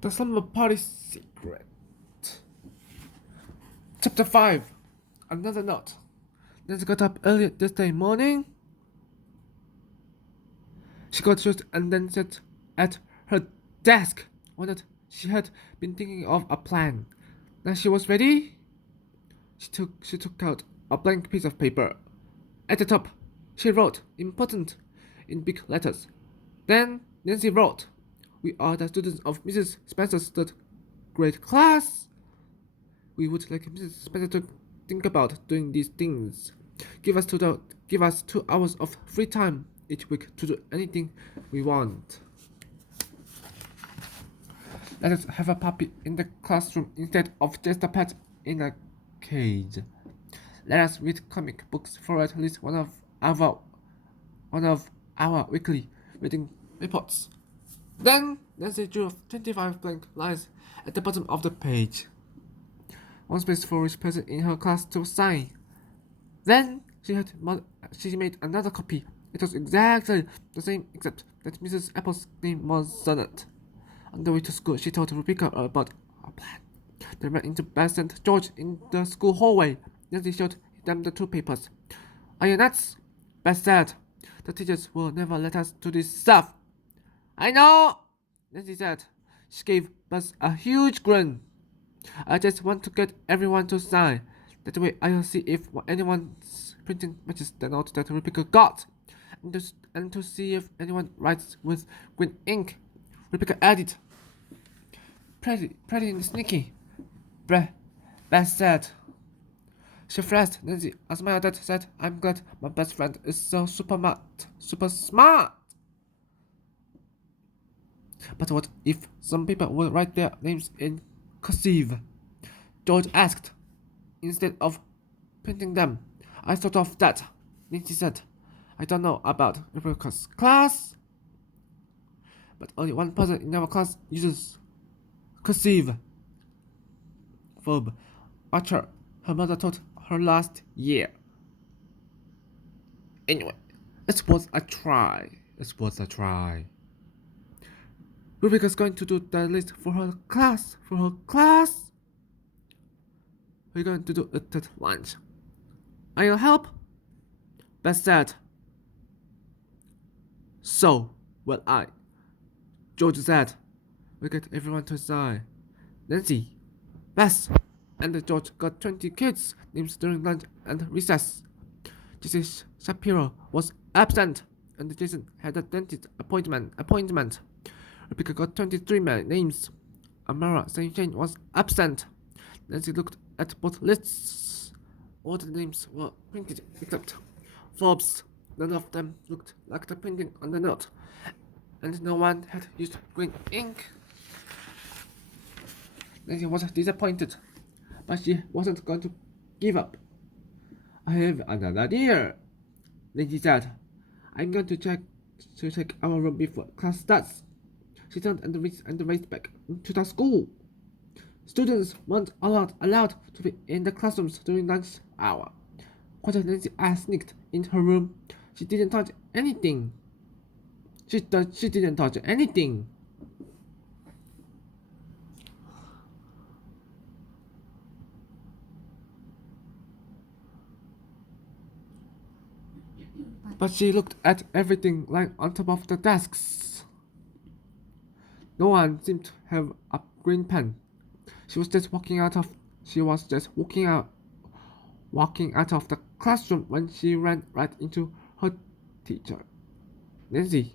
The Slumber Party Secret. Chapter 5. Another note. Nancy got up early this day morning. She got dressed and then sat at her desk. Wondered she had been thinking of a plan. Now she was ready. She took out a blank piece of paper. At the top, she wrote "important" in big letters. Then Nancy wrote, "We are the students of Mrs. Spencer's third grade class. We would like Mrs. Spencer to think about doing these things. Give us 2 hours of free time each week to do anything we want. Let us have a puppy in the classroom instead of just a pet in a cage. Let us read comic books for at least one of our weekly reading reports." Then Nancy drew 25 blank lines at the bottom of the page. One space for each person in her class to sign. Then she made another copy. It was exactly the same except that Mrs. Apple's name was on it. On the way to school, she told Rebecca about her plan. They ran into Bess and George in the school hallway. Nancy showed them the 2 papers. "Are you nuts?" Bess said. "The teachers will never let us do this stuff." "I know," Nancy said. She gave Bess a huge grin. "I just want to get everyone to sign. That way I'll see if anyone's printing matches the note that Rebecca got. And to see if anyone writes with green ink." Rebecca added. Pretty sneaky," Beth said. She flashed Nancy a smile that said, "I'm glad my best friend is so super smart. But what if some people will write their names in cursive?" George asked. "Instead of printing them." "I thought of that," Nancy said. "I don't know about Rebecca's class, but only one person in our class uses cursive. Verb. Archer, her mother taught her last year. Anyway, it was a try. Rebecca's going to do the list for her class. We're going to do it at lunch. I'll help," Beth said. "So will I," George said. "We get everyone to sign." Nancy, Beth, and George got 20 kids' names during lunch and recess. Jesse Shapiro was absent, and Jason had a dentist appointment. Rebecca got 23 names. Amara St. Jane was absent. Nancy looked at both lists. All the names were printed except Forbes. None of them looked like the printing on the note, and no one had used green ink. Nancy was disappointed, but she wasn't going to give up. "I have another idea," Nancy said. "I'm going to check our room before class starts." She turned and raced back into the school. Students weren't allowed to be in the classrooms during lunch hour. Quiet Nancy sneaked into her room. She didn't touch anything. She didn't touch anything. But she looked at everything lying on top of the desks. No one seemed to have a green pen. She was just walking out of the classroom when she ran right into her teacher. "Nancy,"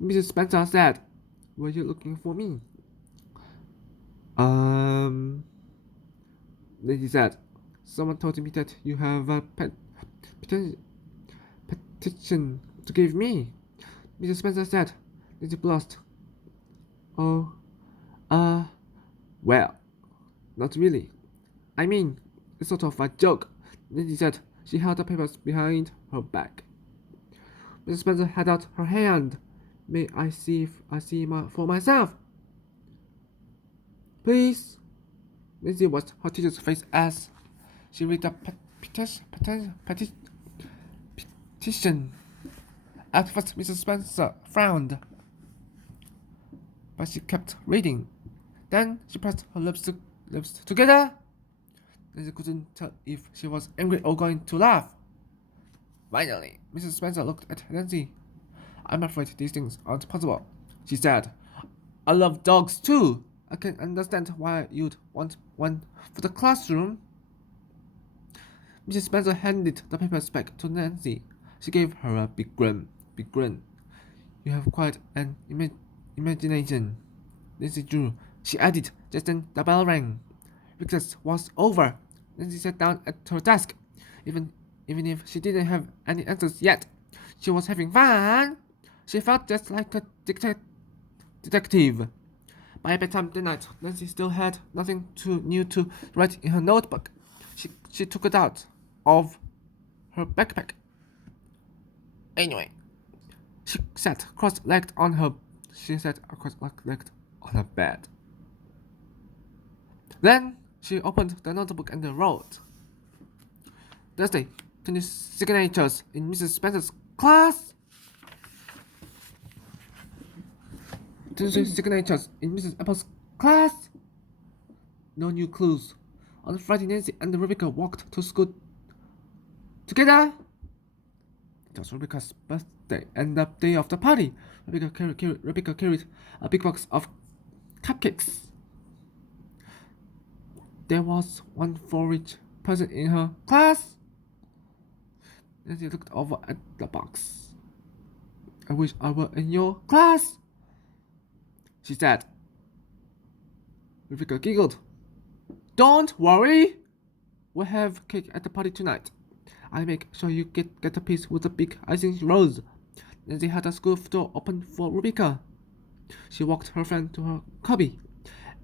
Mrs. Spencer said, "were you looking for me?" Nancy said, "Someone told me that you have a petition to give me." Mrs. Spencer said. Nancy blushed. "Oh, well, not really. I mean, it's sort of a joke," Nancy said. She held the papers behind her back. Mrs. Spencer held out her hand. "May I see for myself?" "Please." Nancy watched her teacher's face as she read the petition. At first, Mrs. Spencer frowned, but she kept reading. Then she pressed her lips together. Nancy couldn't tell if she was angry or going to laugh. Finally, Mrs. Spencer looked at Nancy. I'm afraid these things aren't possible, she said. I love dogs too. I can understand why you'd want one for the classroom. Mrs. Spencer handed the papers back to Nancy. She gave her a big grin. You have quite an imagination, Nancy drew. She added just then the bell rang. Recess was over. Nancy sat down at her desk. Even if she didn't have any answers yet, she was having fun. She felt just like a detective. By bedtime that night, Nancy still had nothing new to write in her notebook. She took it out of her backpack. Anyway, she sat cross-legged on her bed. Then she opened the notebook and wrote, Thursday, 20 signatures in Mrs. Spencer's class. 20 signatures in Mrs. Apple's class. No new clues. On Friday, Nancy and Rebecca walked to school together. It was Rebecca's birthday and the day of the party. Rebecca carried a big box of cupcakes. There was one for each person in her class. Nancy looked over at the box. I wish I were in your class, she said. Rebecca giggled. Don't worry. We'll have cake at the party tonight. I'll make sure you get a piece with a big icing rose. Nancy had the school door open for Rebecca. She walked her friend to her cubby.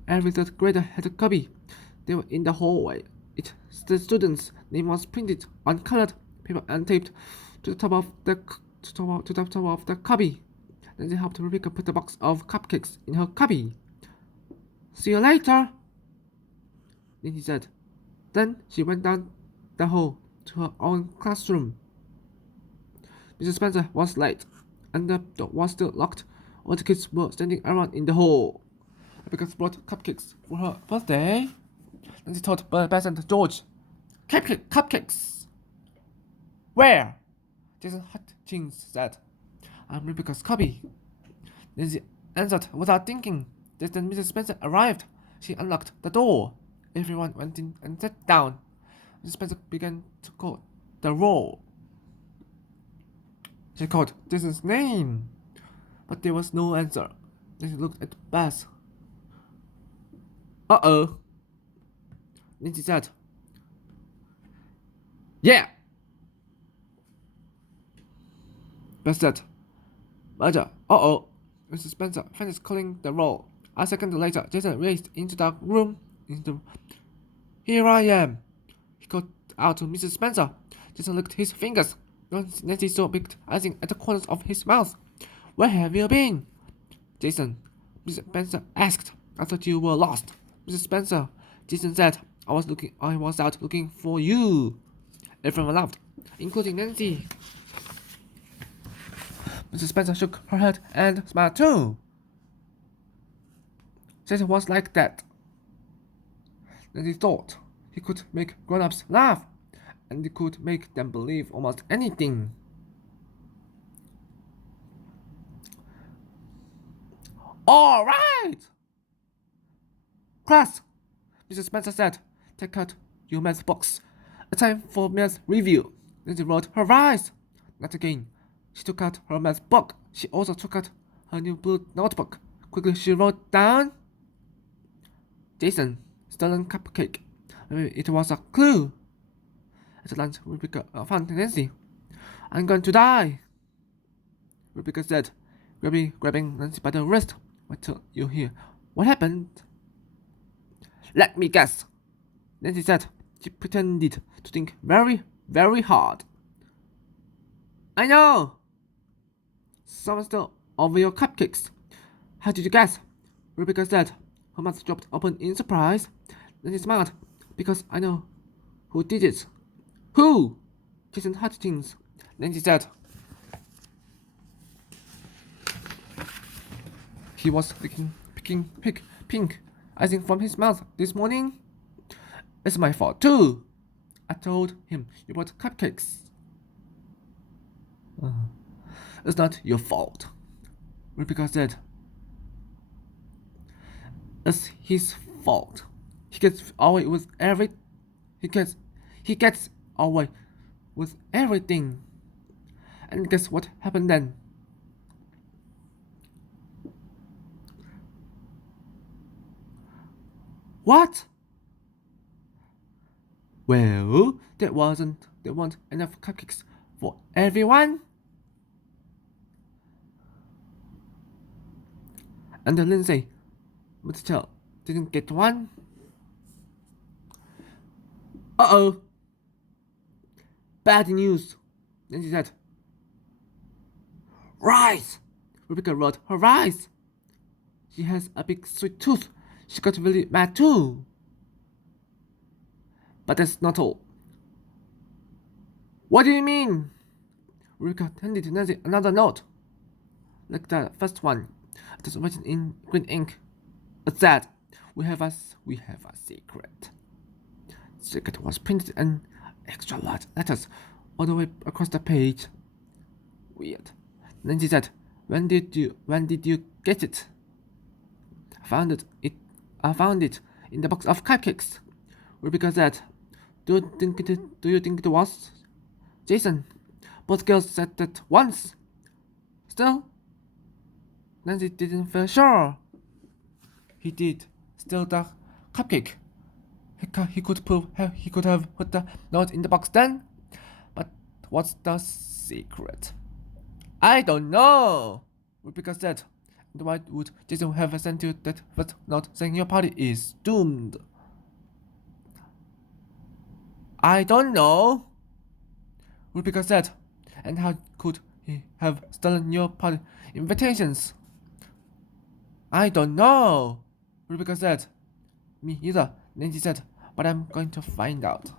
Every third grader had a cubby. They were in the hallway. The student's name was printed on colored paper and taped to the top of the cubby. Nancy helped Rebecca put the box of cupcakes in her cubby. See you later, Nancy said. Then she went down the hall to her own classroom. Mrs. Spencer was late, and the door was still locked. All the kids were standing around in the hall. Rebecca brought cupcakes for her birthday. Nancy told Bess and George, Cupcakes! Where? Jason Hutchins said. I'm Rebecca's cubby. Nancy answered without thinking. Just then Mrs. Spencer arrived. She unlocked the door. Everyone went in and sat down. Mrs. Spencer began to call the roll. She called Jason's name, but there was no answer. Nancy looked at Bess. Uh-oh, Nancy said. Yeah, Bess said. Roger, uh-oh. Mrs. Spencer finished calling the roll. A second later, Jason raced into the room. Here I am, he called out to Mrs. Spencer. Jason licked his fingers. Nancy saw big icing at the corners of his mouth. Where have you been, Jason? Mrs. Spencer asked. I thought you were lost, Mrs. Spencer. Jason said. I was out looking for you. Everyone laughed, including Nancy. Mrs. Spencer shook her head and smiled too. Jason was like that. Nancy thought he could make grown-ups laugh, and he could make them believe almost anything. All right, class, Mrs. Spencer said. Take out your math box. A time for math review. Nancy rolled her eyes. Not again. She took out her math book. She also took out her new blue notebook. Quickly she wrote down Jason, stolen cupcake. Maybe it was a clue. At lunch, Rebecca found Nancy. I'm going to die, Rebecca said, grabbing Nancy by the wrist. Wait till you hear what happened. Let me guess, Nancy said. She pretended to think very, very hard. I know. Someone stole all your cupcakes. How did you guess? Rebecca said. Her mouth dropped open in surprise. Nancy smiled. Because I know who did it. Who? Jason Hutchins, Nancy said. He was picking pink icing from his mouth this morning? It's my fault too. I told him you brought cupcakes. It's not your fault, Rebecca said. It's his fault. He gets away with he gets away with everything. And guess what happened then? What? Well, there weren't enough cupcakes for everyone. And Lindsay, Mitchell didn't get one. Uh-oh. Bad news, Nancy said. Rice! Rebecca rolled her eyes. She has a big sweet tooth. She got really mad too. But that's not all. What do you mean? Rebecca handed Nancy another note. Like the first one. It was written in green ink. It said, we have a secret. The secret was printed in extra large letters all the way across the page. Weird. Nancy said, when did you get it? I found it in the box of cupcakes. Rebecca said, do you think it was Jason? Both girls said that once. Still, Nancy didn't feel sure. He did steal the cupcake. He could have put the note in the box then. But what's the secret? I don't know, Rebecca said. And why would Jason have sent you that first note saying your party is doomed? I don't know, Rebecca said. And how could he have stolen your party invitations? I don't know, Rebecca said. Me either, Nancy said, but I'm going to find out.